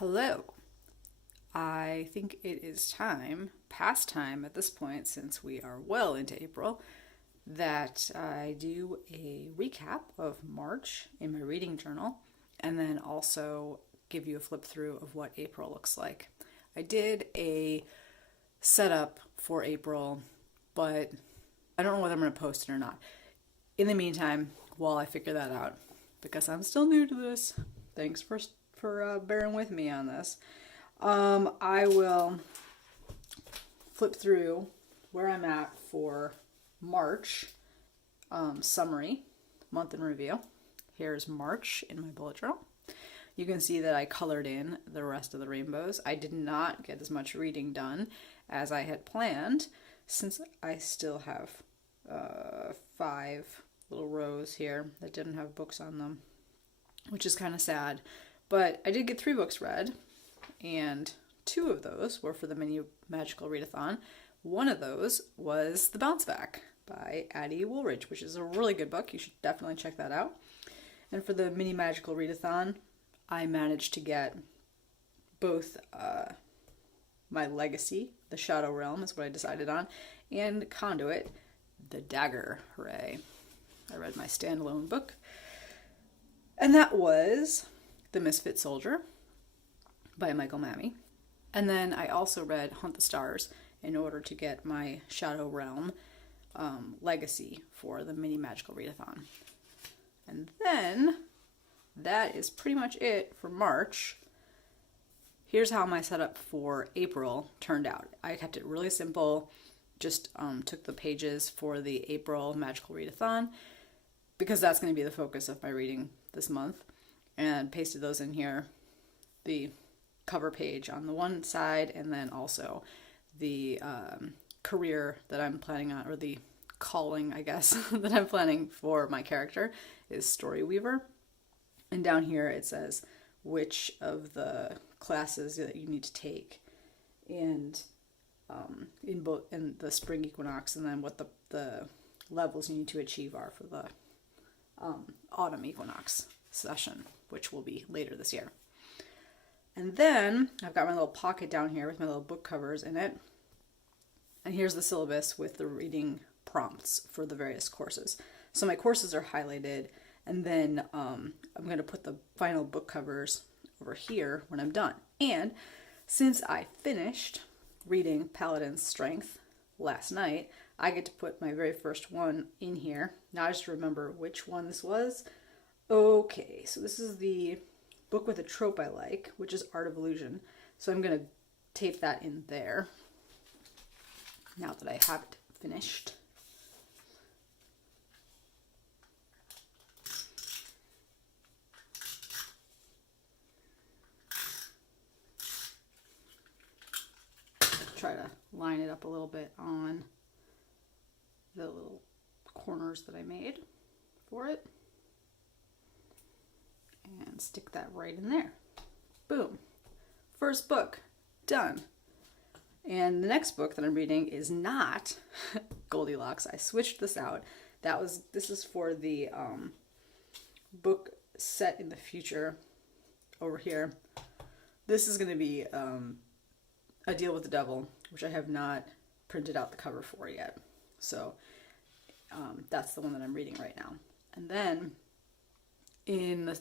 Hello. I think it is past time at this point, since we are well into April, that I do a recap of March in my reading journal, and then also give you a flip through of what April looks like. I did a setup for April, but I don't know whether I'm going to post it or not. In the meantime, while I figure that out, because I'm still new to this, thanks for bearing with me on this. I will flip through where I'm at for March summary, month in review. Here's March in my bullet journal. You can see that I colored in the rest of the rainbows. I did not get as much reading done as I had planned, since I still have 5 little rows here that didn't have books on them, which is kind of sad. But I did get 3 books read, and 2 of those were for the mini magical readathon. One of those was The Bounce Back by Addie Woolridge, which is a really good book. You should definitely check that out. And for the mini magical readathon, I managed to get both my Legacy, The Shadow Realm is what I decided on, and Conduit, The Dagger. Hooray. I read my standalone book. And that was The Misfit Soldier by Michael Mammy. And then I also read Hunt the Stars in order to get my Shadow Realm Legacy for the mini magical readathon. And then that is pretty much it for March. Here's how my setup for April turned out. I kept it really simple. Just took the pages for the April magical readathon, because that's going to be the focus of my reading this month, and pasted those in here. The cover page on the one side, and then also the career that I'm planning on, or the calling, I guess, that I'm planning for my character is Story Weaver. And down here it says which of the classes that you need to take, and in the spring equinox, and then what the levels you need to achieve are for the autumn equinox session, which will be later this year. And then I've got my little pocket down here with my little book covers in it. And here's the syllabus with the reading prompts for the various courses. So my courses are highlighted, and then I'm going to put the final book covers over here when I'm done. And since I finished reading Paladin's Strength last night, I get to put my very first one in here. Now I just remember which one this was. Okay, so this is the book with a trope I like, which is Art of Illusion. So I'm going to tape that in there now that I have it finished. Try to line it up a little bit on the little corners that I made for it, and stick that right in there. Boom. First book done. And the next book that I'm reading is not Goldilocks. I switched this out. This is for the book set in the future over here. This is going to be A Deal with the Devil, which I have not printed out the cover for yet. So that's the one that I'm reading right now. And then in the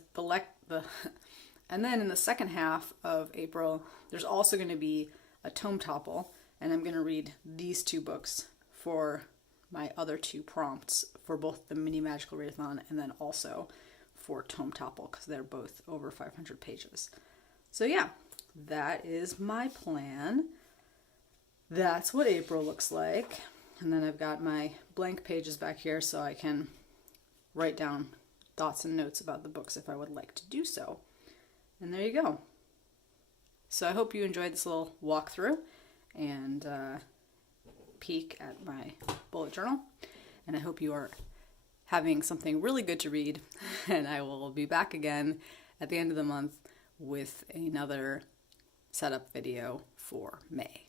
second half of April, there's also going to be a Tome Topple, and I'm going to read these 2 books for my other 2 prompts for both the mini magical readathon and then also for Tome Topple, because they're both over 500 pages. So yeah, that is my plan. That's what April looks like. And then I've got my blank pages back here so I can write down thoughts and notes about the books if I would like to do so. And there you go. So I hope you enjoyed this little walkthrough and peek at my bullet journal. And I hope you are having something really good to read. And I will be back again at the end of the month with another setup video for May.